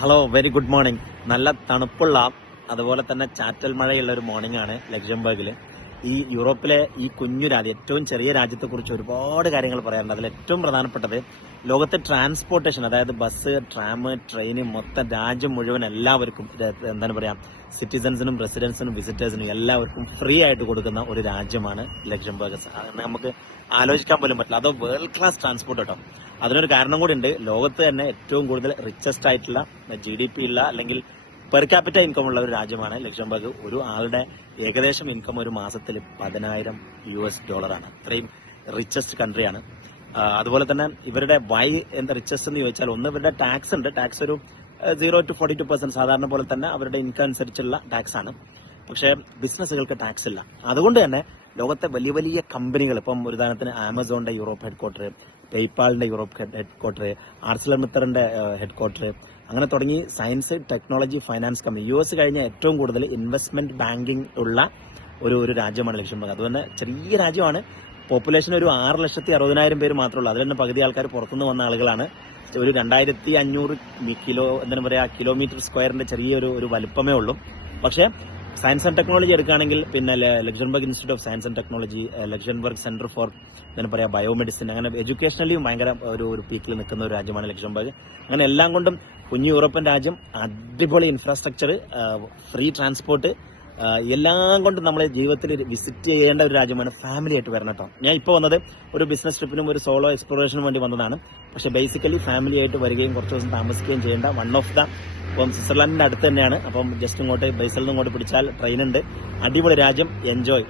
Hello, very good morning. നല്ല തണുപ്പുള്ള അതുപോലെ തന്നെ ചാറ്റൽ മഴയുള്ള ഒരു മോർണിംഗ് ആണ് ലക്സംബർഗിൽ. ഈ യൂറോപ്പിലെ ഈ കുഞ്ഞു രാജ്യം, ഏറ്റവും ചെറിയ രാജ്യത്തെക്കുറിച്ച് ഒരുപാട് കാര്യങ്ങൾ പറയാറുണ്ട്. അതിൽ ഏറ്റവും പ്രധാനപ്പെട്ടത് ലോകത്തെ ട്രാൻസ്പോർട്ടേഷൻ, അതായത് ബസ്, ട്രാം, ട്രെയിൻ, മൊത്തം രാജ്യം മുഴുവൻ എല്ലാവർക്കും എന്താണ് പറയാ, സിറ്റിസൺസിനും റെസിഡൻസിനും വിസിറ്റേഴ്സിനും എല്ലാവർക്കും ഫ്രീ ആയിട്ട് കൊടുക്കുന്ന ഒരു രാജ്യമാണ് ലക്സംബർഗ്. നമുക്ക് ആലോചിക്കാൻ പോലും പറ്റില്ല. അതോ വേൾഡ് ക്ലാസ് ട്രാൻസ്പോർട്ട് കേട്ടോ. അതിനൊരു കാരണം കൂടി ഉണ്ട്. ലോകത്ത് തന്നെ ഏറ്റവും കൂടുതൽ റിച്ചസ്റ്റ് ആയിട്ടുള്ള GDP ഉള്ള അല്ലെങ്കിൽ പെർ ക്യാപിറ്റ ഇൻകം ഉള്ള ഒരു രാജ്യമാണ് ലക്സംബർഗ്. ഒരു ആളുടെ ഏകദേശം ഇൻകം ഒരു മാസത്തിൽ $10,000 അത്രയും റിച്ചസ്റ്റ് കൺട്രിയാണ്. അതുപോലെ തന്നെ ഇവരുടെ വൈ എന്താ റിച്ചസ്റ്റ് എന്ന് ചോദിച്ചാൽ, ഒന്ന് ഇവരുടെ ടാക്സ് ഉണ്ട്. ടാക്സ് ഒരു 0 to 42% സാധാരണ പോലെ തന്നെ അവരുടെ ഇൻകം അനുസരിച്ചുള്ള ടാക്സ് ആണ്. പക്ഷേ ബിസിനസ്സുകൾക്ക് ടാക്സ് ഇല്ല. അതുകൊണ്ട് തന്നെ ലോകത്തെ വലിയ വലിയ കമ്പനികൾ, ഇപ്പം ഒരു ഉദാഹരണത്തിന് ആമസോണിന്റെ യൂറോപ്പ് ഹെഡ്ക്വാർട്ടർ, പേയ്പാളിന്റെ യൂറോപ്പ് ഹെഡ്ക്വാർട്ടർ, ആർസലർമിത്തറിന്റെ ഹെഡ്ക്വാർട്ടർ, അങ്ങനെ തുടങ്ങി science, technology, finance company, US കഴിഞ്ഞ ഏറ്റവും കൂടുതൽ ഇൻവെസ്റ്റ്മെന്റ് ബാങ്കിങ് ഉള്ള ഒരു രാജ്യമാണ് ലക്സംബർഗ്. അതുതന്നെ ചെറിയ രാജ്യമാണ്. പോപ്പുലേഷൻ ഒരു 6,60,000 പേര് മാത്രമേ ഉള്ളൂ. അതിൽ തന്നെ പകുതി ആൾക്കാർ പുറത്തുനിന്ന് വന്ന ആളുകളാണ്. ഒരു 2,500 കിലോമീറ്റർ സ്ക്വയറിന്റെ ചെറിയൊരു വലുപ്പമേ ഉള്ളൂ. പക്ഷേ സയൻസ് ആൻഡ് ടെക്നോളജി എടുക്കുകയാണെങ്കിൽ പിന്നെ Luxembourg institute of science and technology, Luxembourg centre for എന്താ പറയാ ബയോമെഡിസിൻ, അങ്ങനെ എഡ്യൂക്കേഷണലിയും ഭയങ്കര ഒരു പീക്കിൽ നിൽക്കുന്ന ഒരു രാജ്യമാണ് ലക്സംബർഗ്. അങ്ങനെ എല്ലാം കൊണ്ടും കുഞ്ഞു യൂറോപ്യൻ രാജ്യം, അടിപൊളി ഇൻഫ്രാസ്ട്രക്ചർ, ഫ്രീ ട്രാൻസ്പോർട്ട്, എല്ലാം കൊണ്ടും നമ്മളെ ജീവിതത്തിൽ വിസിറ്റ് ചെയ്യേണ്ട ഒരു രാജ്യമാണ്. ഫാമിലി ആയിട്ട് വരണം കേട്ടോ. ഞാൻ ഇപ്പോൾ വന്നത് ഒരു ബിസിനസ് ട്രിപ്പിനും ഒരു സോളോ എക്സ്പ്ലോറേഷനും വേണ്ടി വന്നതാണ്. പക്ഷേ ബേസിക്കലി ഫാമിലി ആയിട്ട് വരികയും കുറച്ച് ദിവസം താമസിക്കുകയും ചെയ്യേണ്ട വൺ ഓഫ് ദ, അപ്പം സ്വിറ്റ്സർലൻഡിന്റെ അടുത്ത് തന്നെയാണ്. അപ്പം ജസ്റ്റ് ഇങ്ങോട്ട് ബേസലിൽ നിന്ന് ഇങ്ങോട്ട് പിടിച്ചാൽ ട്രെയിൻ ഉണ്ട്. അടിപൊളി രാജ്യം, എൻജോയ്.